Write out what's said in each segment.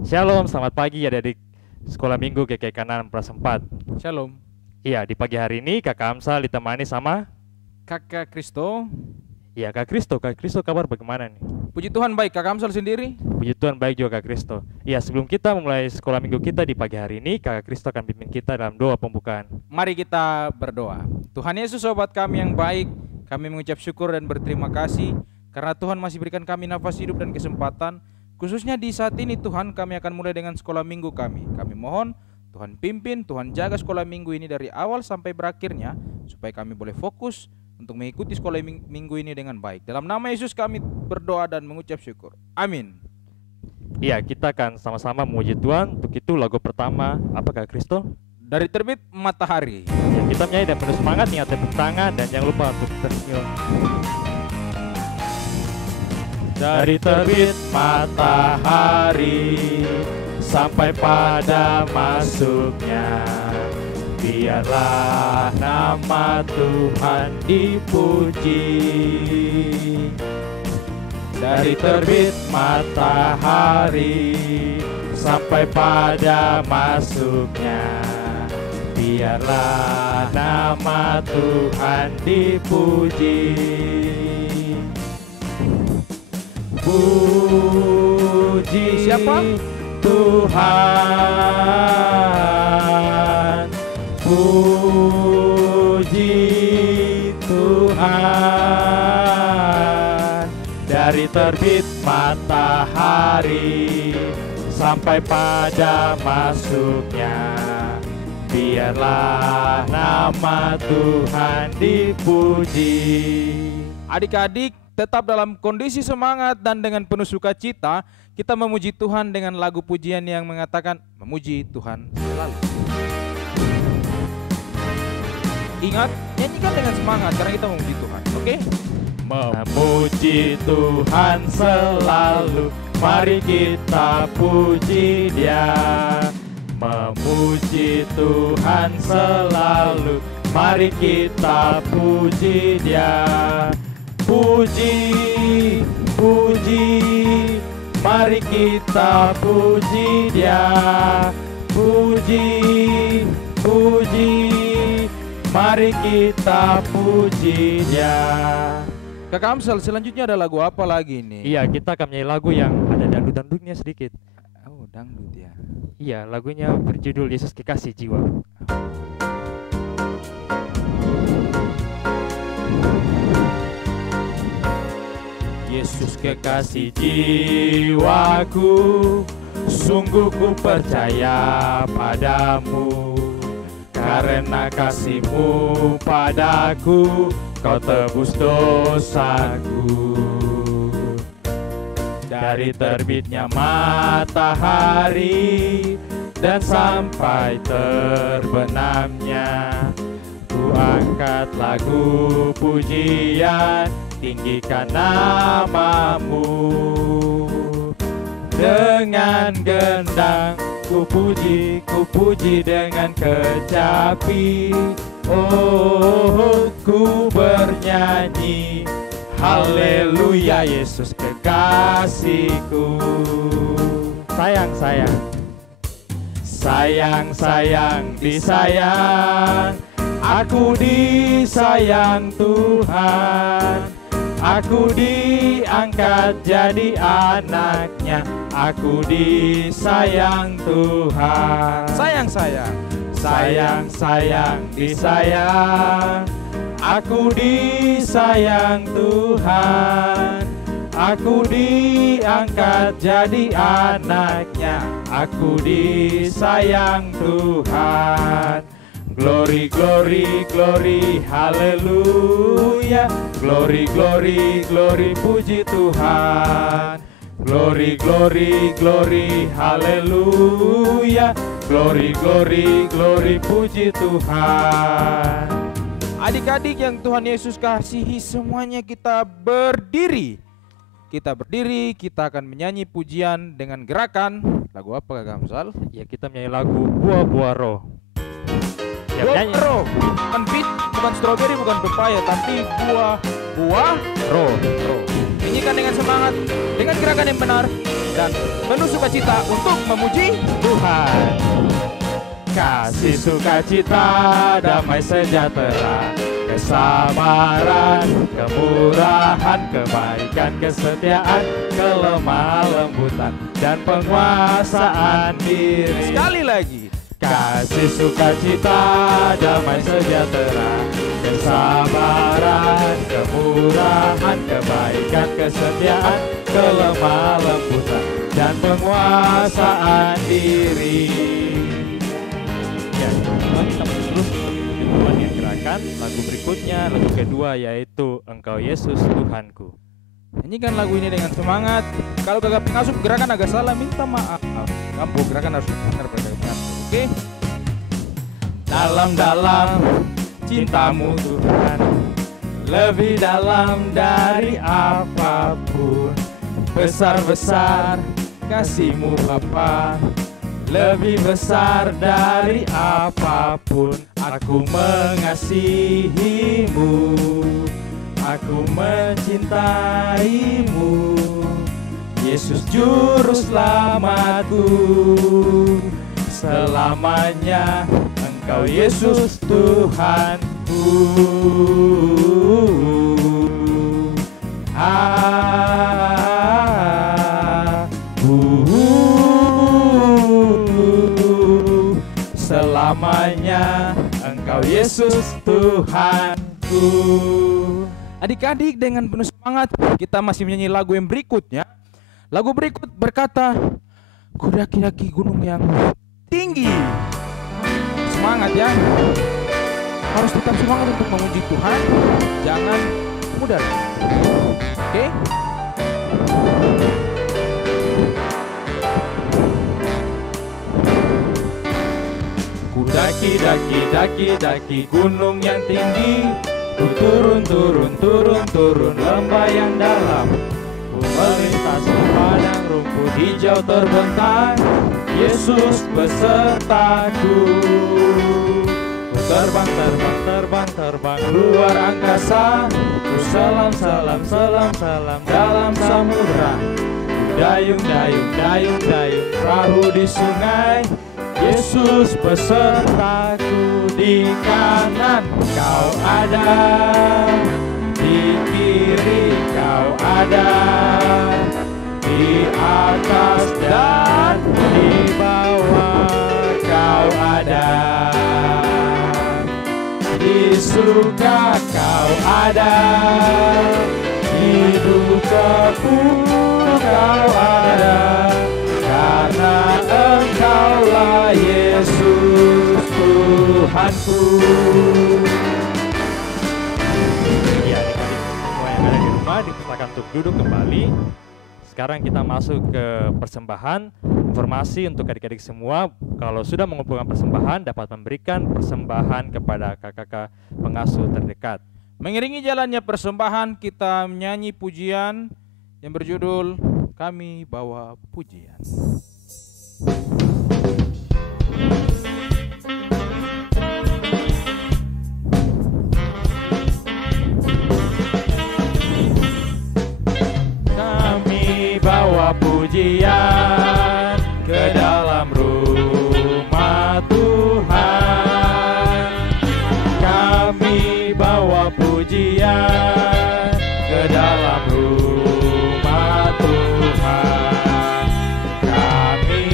Shalom, selamat pagi adik-adik Sekolah Minggu GKI Kanan Pras 4. Shalom, Iya, di pagi hari ini Kakak Amsal ditemani sama Kakak Kristo. Iya, Kak Kristo. Kak Kristo kabar bagaimana nih? Puji Tuhan baik, Kakak Amsal sendiri? Puji Tuhan baik juga Kak Kristo. Iya, sebelum kita memulai sekolah minggu kita di pagi hari ini, Kakak Kristo akan pimpin kita dalam doa pembukaan. Mari kita berdoa. Tuhan Yesus, sobat kami yang baik, kami mengucap syukur dan berterima kasih karena Tuhan masih berikan kami nafas hidup dan kesempatan. Khususnya di saat ini Tuhan, kami akan mulai dengan sekolah minggu kami. Kami mohon Tuhan pimpin, Tuhan jaga sekolah minggu ini dari awal sampai berakhirnya, supaya kami boleh fokus untuk mengikuti sekolah minggu ini dengan baik. Dalam nama Yesus kami berdoa dan mengucap syukur. Amin. Iya, kita akan sama-sama memuji Tuhan. Untuk itu lagu pertama apa Kak Kristo? Dari Terbit Matahari. Ya, kita menyanyi dan penuh semangat, ingat tepuk tangan dan jangan lupa untuk tersenyum. Dari terbit matahari sampai pada masuknya, biarlah nama Tuhan dipuji. Dari terbit matahari sampai pada masuknya, biarlah nama Tuhan dipuji. Puji Siapa? Tuhan, puji Tuhan. Dari terbit matahari sampai pada masuknya, biarlah nama Tuhan dipuji. Adik-adik, tetap dalam kondisi semangat dan dengan penuh sukacita, kita memuji Tuhan dengan lagu pujian yang mengatakan memuji Tuhan selalu. Ingat, nyanyikan dengan semangat karena kita memuji Tuhan, oke? Memuji Tuhan selalu, mari kita puji Dia. Memuji Tuhan selalu, mari kita puji Dia. Puji, puji, mari kita puji Dia. Puji, puji, mari kita puji Dia. Kakak Amsal, selanjutnya ada lagu apa lagi nih? Iya, kita akan menyanyi lagu yang ada dangdut-dangdutnya sedikit. Oh, dangdut ya. Iya, lagunya berjudul Yesus Kekasih Jiwa. Yesus kekasih jiwaku, sungguh ku percaya padamu. Karena kasih-Mu padaku, Kau tebus dosaku. Dari terbitnya matahari dan sampai terbenamnya, ku angkat lagu pujian, tinggikan nama-Mu. Dengan gendang ku puji dengan kecapi. Oh, ku bernyanyi, haleluya Yesus kekasihku. Sayang, sayang, sayang, sayang, disayang. Aku disayang Tuhan, aku diangkat jadi anaknya, aku disayang Tuhan. Sayang, sayang. Sayang, sayang, disayang. Aku disayang Tuhan, aku diangkat jadi anaknya, aku disayang Tuhan. Glory, glory, glory, haleluya. Glory, glory, glory, puji Tuhan. Glory, glory, glory, haleluya. Glory, glory, glory, puji Tuhan. Adik-adik yang Tuhan Yesus kasihi, semuanya kita berdiri. Kita berdiri, kita akan menyanyi pujian dengan gerakan. Lagu apa Kakak Amsal? Ya, kita menyanyi lagu Buah-Buah Roh. Ya, Buah menyanyi. roh, bukan bit, bukan stroberi, bukan pepaya, tapi buah Roh. roh. Nyanyikan dengan semangat, dengan gerakan yang benar, dan penuh sukacita untuk memuji Tuhan. Kasih sukacita, damai sejahtera, kesabaran, kemurahan, kebaikan, kesetiaan, kelemah lembutan, dan penguasaan diri. Sekali lagi. Kasih sukacita, damai sejahtera, kesabaran, kemurahan, kebaikan, kesetiaan, kelemah lembutan, dan penguasaan diri. Ya, sekarang kita masih terus mengikuti berbagai gerakan. Lagu berikutnya, lagu kedua, yaitu Engkau Yesus Tuhanku. Nyanyikan lagu ini dengan semangat. Kalau kagak pengasuh gerakan agak salah, minta maaf. Kamu gerakan harus benar pada pengasuh. Oke? Dalam-dalam cintamu Tuhan, lebih dalam dari apapun. Besar-besar kasih-Mu Bapa, lebih besar dari apapun. Aku mengasihi-Mu, aku mencintai-Mu, Yesus Juru Selamatku. Selamanya Engkau Yesus Tuhanku. Selamanya Engkau Yesus Tuhanku. Adik-adik, dengan penuh semangat kita masih menyanyi lagu yang berikutnya. Lagu berikut berkata, ku daki-daki gunung yang tinggi. Semangat ya. Harus tetap semangat untuk memuji Tuhan. Jangan mudah. Oke? Ku daki gunung yang tinggi, ku turun lembah yang dalam, ku melintasi padang rumput hijau terbentang, Yesus besertaku. Ku terbang luar angkasa, ku selam dalam samudra, ku dayung perahu di sungai, Yesus besertaku. Di kanan Kau ada, di kiri Kau ada, di atas dan di bawah Kau ada, di suka Kau ada, di duka pun Kau ada, karena Engkaulah Yesus Tuhanku. Ya, adik-adik semua yang ada di rumah dipersilakan untuk duduk kembali. Sekarang kita masuk ke persembahan. Informasi untuk adik-adik semua, kalau sudah mengumpulkan persembahan dapat memberikan persembahan kepada kakak pengasuh terdekat. Mengiringi jalannya persembahan, kita menyanyi pujian yang berjudul Kami Bawa Pujian. Kami bawa pujian ke dalam rumah Tuhan. Kami bawa pujian ke dalam rumah Tuhan. Kami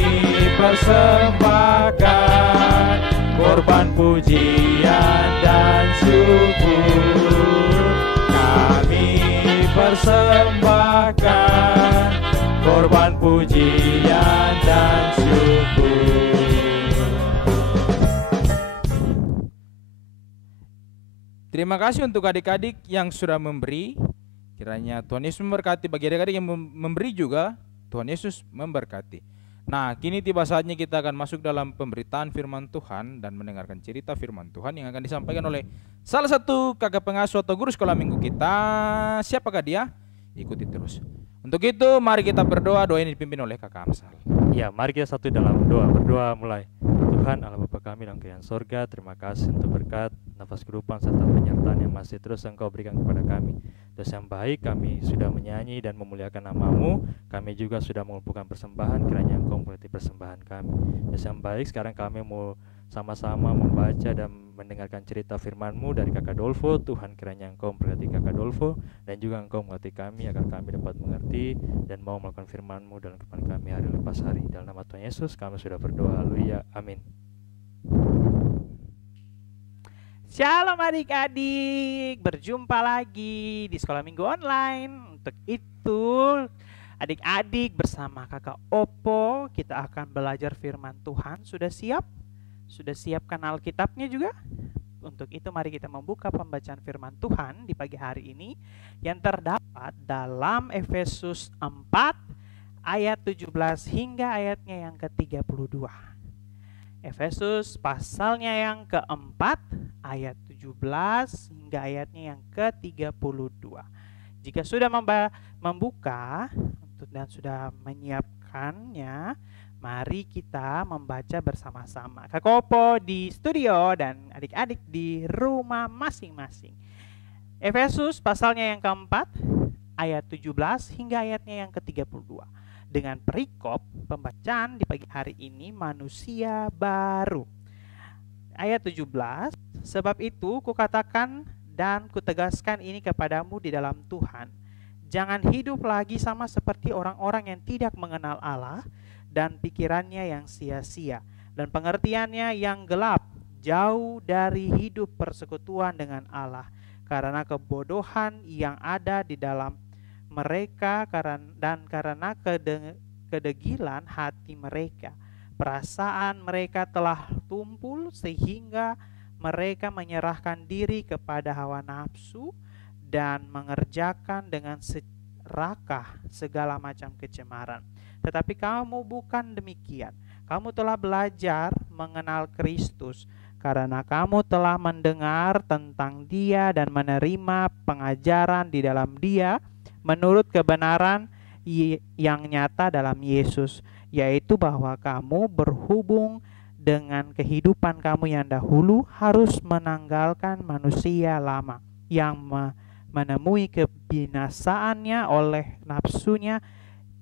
persembahkan korban pujian dan syukur. Kami persembahkan korban pujian dan syukur. Terima kasih untuk adik-adik yang sudah memberi. Kiranya Tuhan Yesus memberkati. Bagi adik-adik yang memberi juga, Tuhan Yesus memberkati. Nah, kini tiba saatnya kita akan masuk dalam pemberitaan firman Tuhan dan mendengarkan cerita firman Tuhan yang akan disampaikan oleh salah satu kakak pengasuh atau guru sekolah minggu kita. Siapakah dia? Ikuti terus. Untuk itu, mari kita berdoa. Doa ini dipimpin oleh kakak Amsal. Ya, mari kita satu dalam doa. Berdoa mulai. Tuhan Allah Bapa kami dalam kerajaan sorga, terima kasih untuk berkat, nafas kehidupan serta penyertaan yang masih terus Engkau berikan kepada kami. Tuhan yang baik, kami sudah menyanyi dan memuliakan nama-Mu. Kami juga sudah mengumpulkan persembahan, kiranya Engkau memberkati persembahan kami. Tuhan yang baik, sekarang kami mau sama-sama membaca dan mendengarkan cerita firman-Mu dari Kakak Dolfo. Tuhan, kiranya Engkau memberkati Kakak Dolfo dan juga Engkau memberkati kami agar kami dapat mengerti dan mau melakukan firman-Mu dalam kehidupan kami hari lepas hari. Dalam nama Tuhan Yesus kami sudah berdoa. Haleluya. Amin. Shalom adik-adik, berjumpa lagi di Sekolah Minggu Online. Untuk itu, adik-adik bersama kakak Opo, kita akan belajar firman Tuhan. Sudah siap? Sudah siapkan Alkitabnya juga? Untuk itu mari kita membuka pembacaan firman Tuhan di pagi hari ini yang terdapat dalam Efesus 4 ayat 17 hingga ayatnya yang ke-32. Efesus pasalnya yang keempat ayat 17 hingga ayatnya yang ke-32. Jika sudah membuka dan sudah menyiapkannya, mari kita membaca bersama-sama. Kak Opo di studio dan adik-adik di rumah masing-masing. Efesus pasalnya yang keempat ayat 17 hingga ayatnya yang ke-32. Dengan perikop pembacaan di pagi hari ini, manusia baru. Ayat 17, sebab itu kukatakan dan kutegaskan ini kepadamu di dalam Tuhan. Jangan hidup lagi sama seperti orang-orang yang tidak mengenal Allah dan pikirannya yang sia-sia dan pengertiannya yang gelap, jauh dari hidup persekutuan dengan Allah karena kebodohan yang ada di dalam mereka dan karena kedegilan hati mereka. Perasaan mereka telah tumpul sehingga mereka menyerahkan diri kepada hawa nafsu dan mengerjakan dengan serakah segala macam kecemaran. Tetapi kamu bukan demikian. Kamu telah belajar mengenal Kristus karena kamu telah mendengar tentang Dia dan menerima pengajaran di dalam Dia menurut kebenaran yang nyata dalam Yesus, yaitu bahwa kamu berhubung dengan kehidupan kamu yang dahulu harus menanggalkan manusia lama yang menemui kebinasaannya oleh nafsunya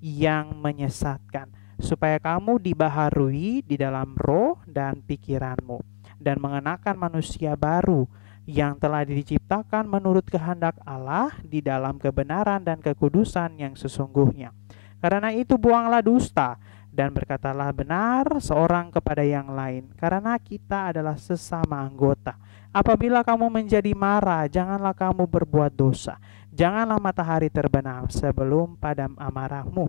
yang menyesatkan, supaya kamu dibaharui di dalam roh dan pikiranmu dan mengenakan manusia baru yang telah diciptakan menurut kehendak Allah di dalam kebenaran dan kekudusan yang sesungguhnya. Karena itu buanglah dusta dan berkatalah benar seorang kepada yang lain, karena kita adalah sesama anggota. Apabila kamu menjadi marah, janganlah kamu berbuat dosa. Janganlah matahari terbenam sebelum padam amarahmu.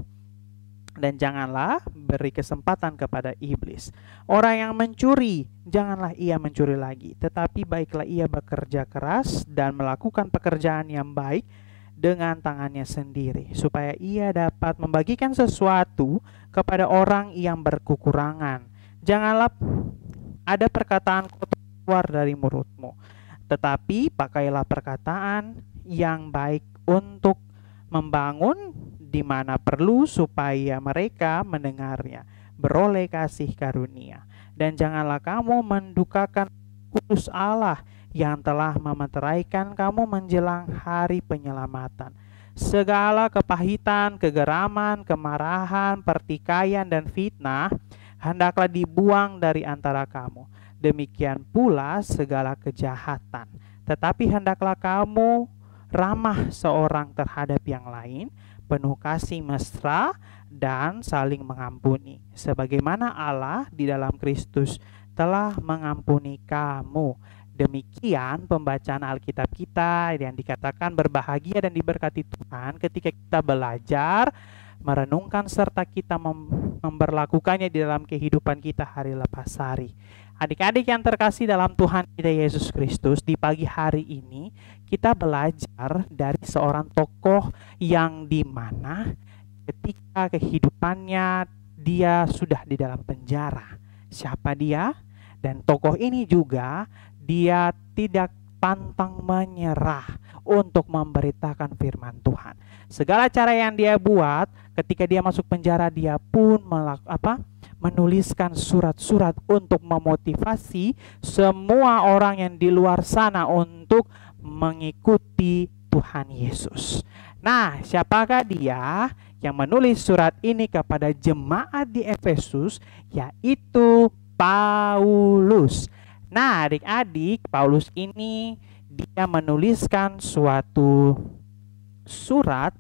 Dan janganlah beri kesempatan kepada iblis. Orang yang mencuri, janganlah ia mencuri lagi, tetapi baiklah ia bekerja keras dan melakukan pekerjaan yang baik dengan tangannya sendiri, supaya ia dapat membagikan sesuatu kepada orang yang berkekurangan. Janganlah ada perkataan kotor keluar dari mulutmu, tetapi pakailah perkataan yang baik untuk membangun di mana perlu, supaya mereka mendengarnya beroleh kasih karunia. Dan janganlah kamu mendukakan kudus Allah yang telah memeteraikan kamu menjelang hari penyelamatan. Segala kepahitan, kegeraman, kemarahan, pertikaian, dan fitnah hendaklah dibuang dari antara kamu. Demikian pula segala kejahatan. Tetapi hendaklah kamu ramah seorang terhadap yang lain, penuh kasih mesra dan saling mengampuni, sebagaimana Allah di dalam Kristus telah mengampuni kamu. Demikian pembacaan Alkitab kita yang dikatakan berbahagia dan diberkati Tuhan ketika kita belajar, merenungkan serta kita memberlakukannya di dalam kehidupan kita hari lepas hari. Adik-adik yang terkasih dalam Tuhan kita Yesus Kristus, di pagi hari ini kita belajar dari seorang tokoh yang dimana ketika kehidupannya dia sudah di dalam penjara. Siapa dia? Dan tokoh ini juga dia tidak pantang menyerah untuk memberitakan firman Tuhan. Segala cara yang dia buat ketika dia masuk penjara, dia pun menuliskan surat-surat untuk memotivasi semua orang yang di luar sana untuk mengikuti Tuhan Yesus. Nah, siapakah dia yang menulis surat ini kepada jemaat di Efesus? Yaitu Paulus. Nah, adik-adik, Paulus ini dia menuliskan suatu surat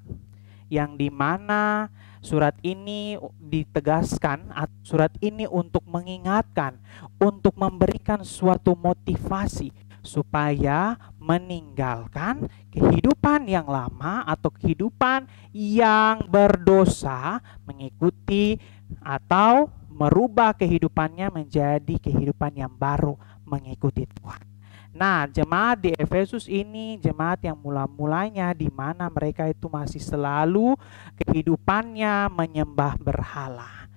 yang dimana surat ini ditegaskan, surat ini untuk mengingatkan, untuk memberikan suatu motivasi supaya meninggalkan kehidupan yang lama atau kehidupan yang berdosa, mengikuti atau merubah kehidupannya menjadi kehidupan yang baru, mengikuti Tuhan. Nah, jemaat di Efesus ini jemaat yang mula-mulanya di mana mereka itu masih selalu kehidupannya menyembah berhala.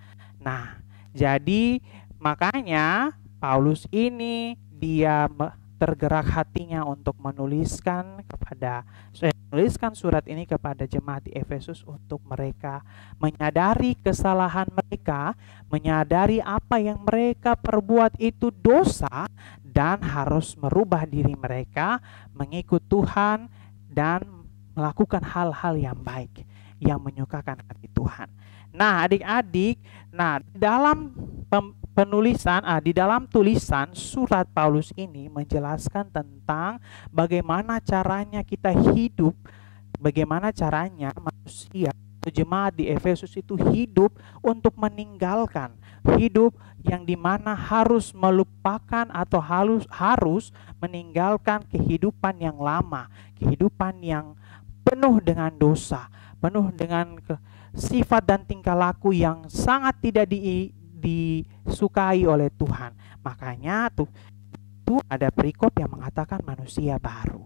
Nah, jadi makanya Paulus ini dia tergerak hatinya untuk menuliskan surat ini kepada jemaat di Efesus untuk mereka menyadari kesalahan mereka, menyadari apa yang mereka perbuat itu dosa dan harus merubah diri mereka mengikut Tuhan dan melakukan hal-hal yang baik yang menyukakan hati Tuhan. Nah, adik-adik, di dalam tulisan surat Paulus ini menjelaskan tentang bagaimana caranya kita hidup, bagaimana caranya manusia atau jemaat di Efesus itu hidup untuk meninggalkan hidup yang dimana harus melupakan atau harus meninggalkan kehidupan yang lama, kehidupan yang penuh dengan dosa, penuh dengan sifat dan tingkah laku yang sangat tidak disukai oleh Tuhan. Makanya tuh ada perikop yang mengatakan manusia baru.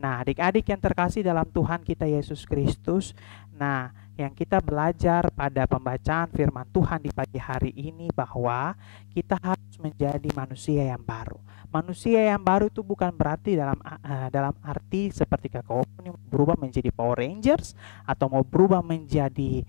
Nah, adik-adik yang terkasih dalam Tuhan kita Yesus Kristus, nah yang kita belajar pada pembacaan firman Tuhan di pagi hari ini bahwa kita harus menjadi manusia yang baru. Manusia yang baru itu bukan berarti dalam arti seperti kakak mau berubah menjadi Power Rangers atau mau berubah menjadi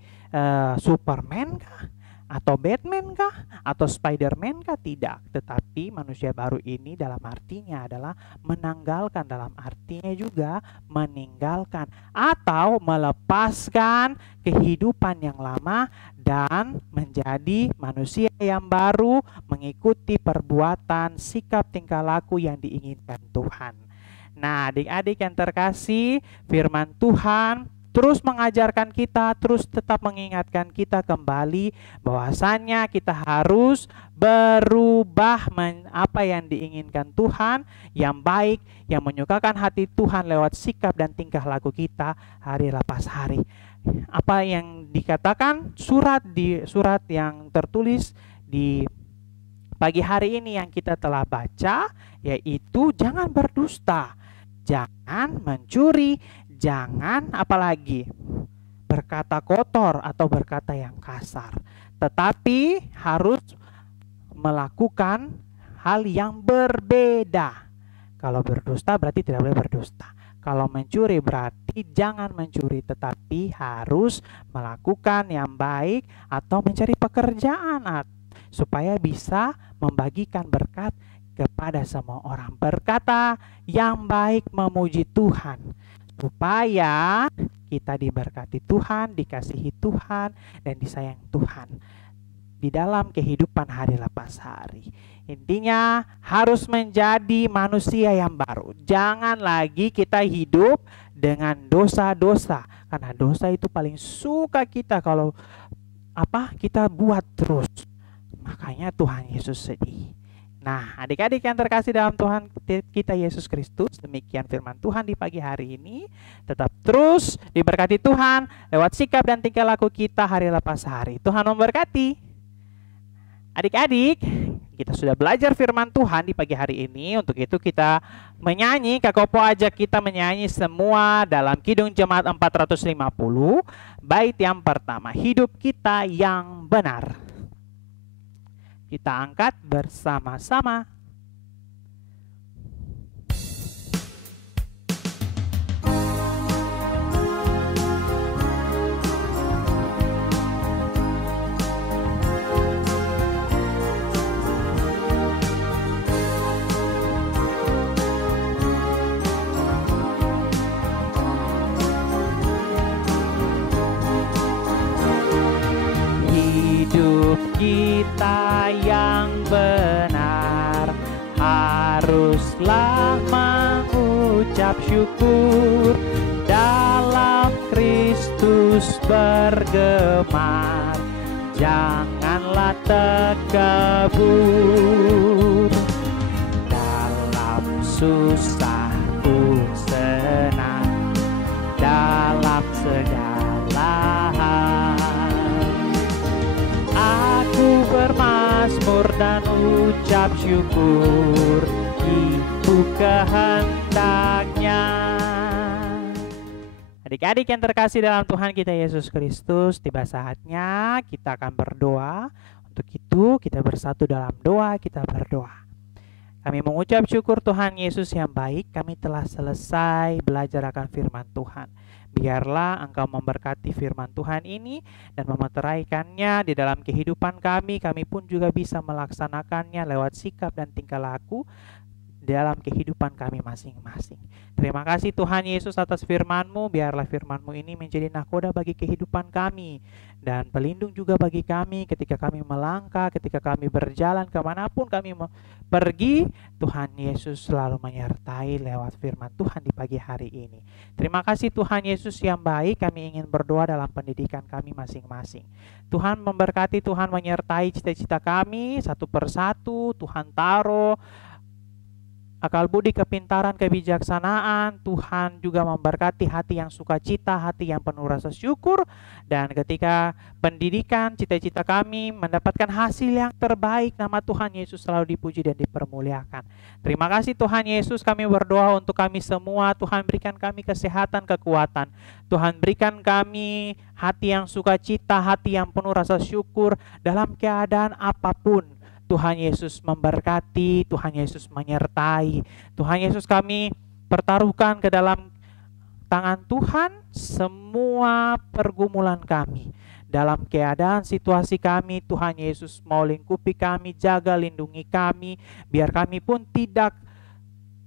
Superman kah? Atau Batman kah? Atau Spiderman kah? Tidak. Tetapi manusia baru ini dalam artinya adalah menanggalkan, dalam artinya juga meninggalkan atau melepaskan kehidupan yang lama dan menjadi manusia yang baru, mengikuti perbuatan, sikap, tingkah laku yang diinginkan Tuhan. Nah, adik-adik yang terkasih, firman Tuhan terus mengajarkan kita, terus tetap mengingatkan kita kembali bahwasannya kita harus berubah apa yang diinginkan Tuhan, yang baik, yang menyukakan hati Tuhan lewat sikap dan tingkah laku kita hari lepas hari. Apa yang dikatakan surat yang tertulis di pagi hari ini yang kita telah baca, yaitu jangan berdusta, jangan mencuri, jangan apalagi berkata kotor atau berkata yang kasar, tetapi harus melakukan hal yang berbeda. Kalau berdusta berarti tidak boleh berdusta. Kalau mencuri berarti jangan mencuri, tetapi harus melakukan yang baik atau mencari pekerjaan supaya bisa membagikan berkat kepada semua orang. Berkata yang baik, memuji Tuhan, supaya kita diberkati Tuhan, dikasihi Tuhan, dan disayangi Tuhan di dalam kehidupan hari lepas hari. Intinya harus menjadi manusia yang baru. Jangan lagi kita hidup dengan dosa-dosa, karena dosa itu paling suka kita kalau kita buat terus. Makanya Tuhan Yesus sedih. Nah, adik-adik yang terkasih dalam Tuhan kita Yesus Kristus, demikian firman Tuhan di pagi hari ini. Tetap terus diberkati Tuhan lewat sikap dan tingkah laku kita hari lepas hari. Tuhan memberkati. Adik-adik, kita sudah belajar firman Tuhan di pagi hari ini. Untuk itu kita menyanyi, Kak Kopo ajak kita menyanyi semua dalam Kidung Jemaat 450. Bait yang pertama, hidup kita yang benar. Kita angkat bersama-sama. kita yang benar haruslah mengucap syukur, dalam Kristus bergemar, janganlah tekebur. Dalam susah pun senang, dalam segala hal aku bermazmur dan ucap syukur, itu kehendaknya. Adik-adik yang terkasih dalam Tuhan kita Yesus Kristus, tiba saatnya kita akan berdoa. Untuk itu kita bersatu dalam doa, kita berdoa. Kami mengucap syukur Tuhan Yesus yang baik, kami telah selesai belajar akan firman Tuhan. Biarlah Engkau memberkati firman Tuhan ini dan memeteraikannya di dalam kehidupan kami. Kami pun juga bisa melaksanakannya lewat sikap dan tingkah laku dalam kehidupan kami masing-masing. Terima kasih Tuhan Yesus atas firman-Mu. Biarlah firman-Mu ini menjadi nahkoda bagi kehidupan kami dan pelindung juga bagi kami ketika kami melangkah, ketika kami berjalan kemanapun kami pergi. Tuhan Yesus selalu menyertai lewat firman Tuhan di pagi hari ini. Terima kasih Tuhan Yesus yang baik. Kami ingin berdoa dalam pendidikan kami masing-masing. Tuhan memberkati, Tuhan menyertai cita-cita kami satu persatu. Tuhan taruh akal budi, kepintaran, kebijaksanaan. Tuhan juga memberkati hati yang sukacita, hati yang penuh rasa syukur. Dan ketika pendidikan, cita-cita kami mendapatkan hasil yang terbaik, nama Tuhan Yesus selalu dipuji dan dipermuliakan. Terima kasih Tuhan Yesus, kami berdoa untuk kami semua. Tuhan berikan kami kesehatan, kekuatan. Tuhan berikan kami hati yang sukacita, hati yang penuh rasa syukur dalam keadaan apapun. Tuhan Yesus memberkati, Tuhan Yesus menyertai. Tuhan Yesus, kami pertaruhkan ke dalam tangan Tuhan semua pergumulan kami. Dalam keadaan situasi kami, Tuhan Yesus mau lingkupi kami, jaga, lindungi kami. Biar kami pun tidak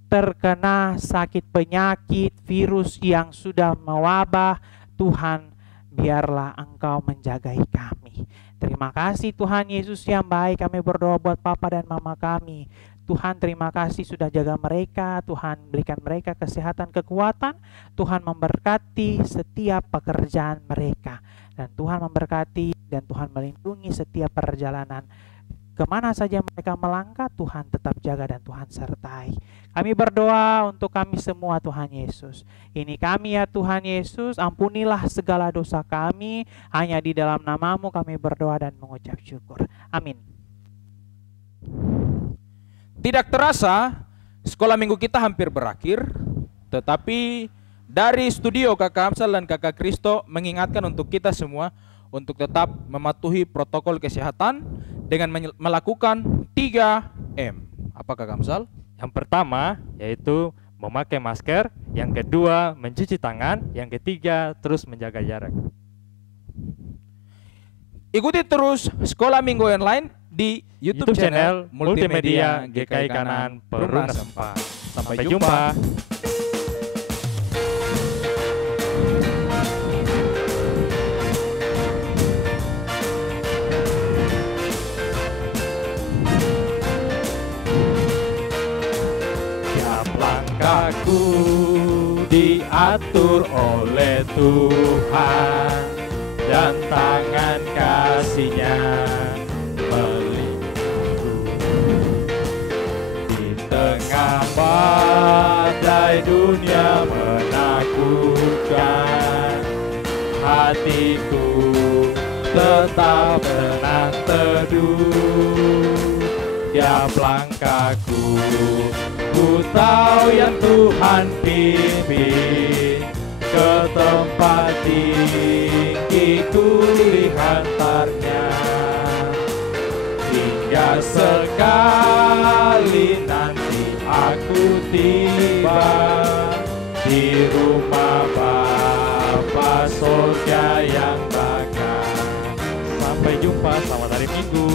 terkena sakit penyakit, virus yang sudah mewabah. Tuhan, biarlah Engkau menjagai kami. Terima kasih Tuhan Yesus yang baik. Kami berdoa buat Papa dan Mama kami. Tuhan, terima kasih sudah jaga mereka. Tuhan berikan mereka kesehatan, kekuatan. Tuhan memberkati setiap pekerjaan mereka. Dan Tuhan memberkati dan Tuhan melindungi setiap perjalanan. Kemana saja mereka melangkah, Tuhan tetap jaga dan Tuhan sertai. Kami berdoa untuk kami semua Tuhan Yesus. Ini kami ya Tuhan Yesus, ampunilah segala dosa kami. Hanya di dalam nama-Mu kami berdoa dan mengucap syukur. Amin. Tidak terasa, sekolah minggu kita hampir berakhir. Tetapi dari studio Kakak Amsal dan Kakak Kristo mengingatkan untuk kita semua untuk tetap mematuhi protokol kesehatan dengan melakukan 3M. Apa Kakak Amsal? Yang pertama yaitu memakai masker, yang kedua mencuci tangan, yang ketiga terus menjaga jarak. Ikuti terus Sekolah Minggu Online di YouTube channel Multimedia GKI Kanan Perumnas 4. Sampai jumpa. Langkahku diatur oleh Tuhan dan tangan kasih-Nya melindungiku. Di tengah badai dunia menakutkan, hatiku tetap tenang teduh. Tiap langkahku ku tahu yang Tuhan pimpin, ke tempat tinggi ku dihantarnya. Hingga sekali nanti aku tiba di rumah Bapa surga yang bakal. Sampai jumpa, selamat hari Minggu.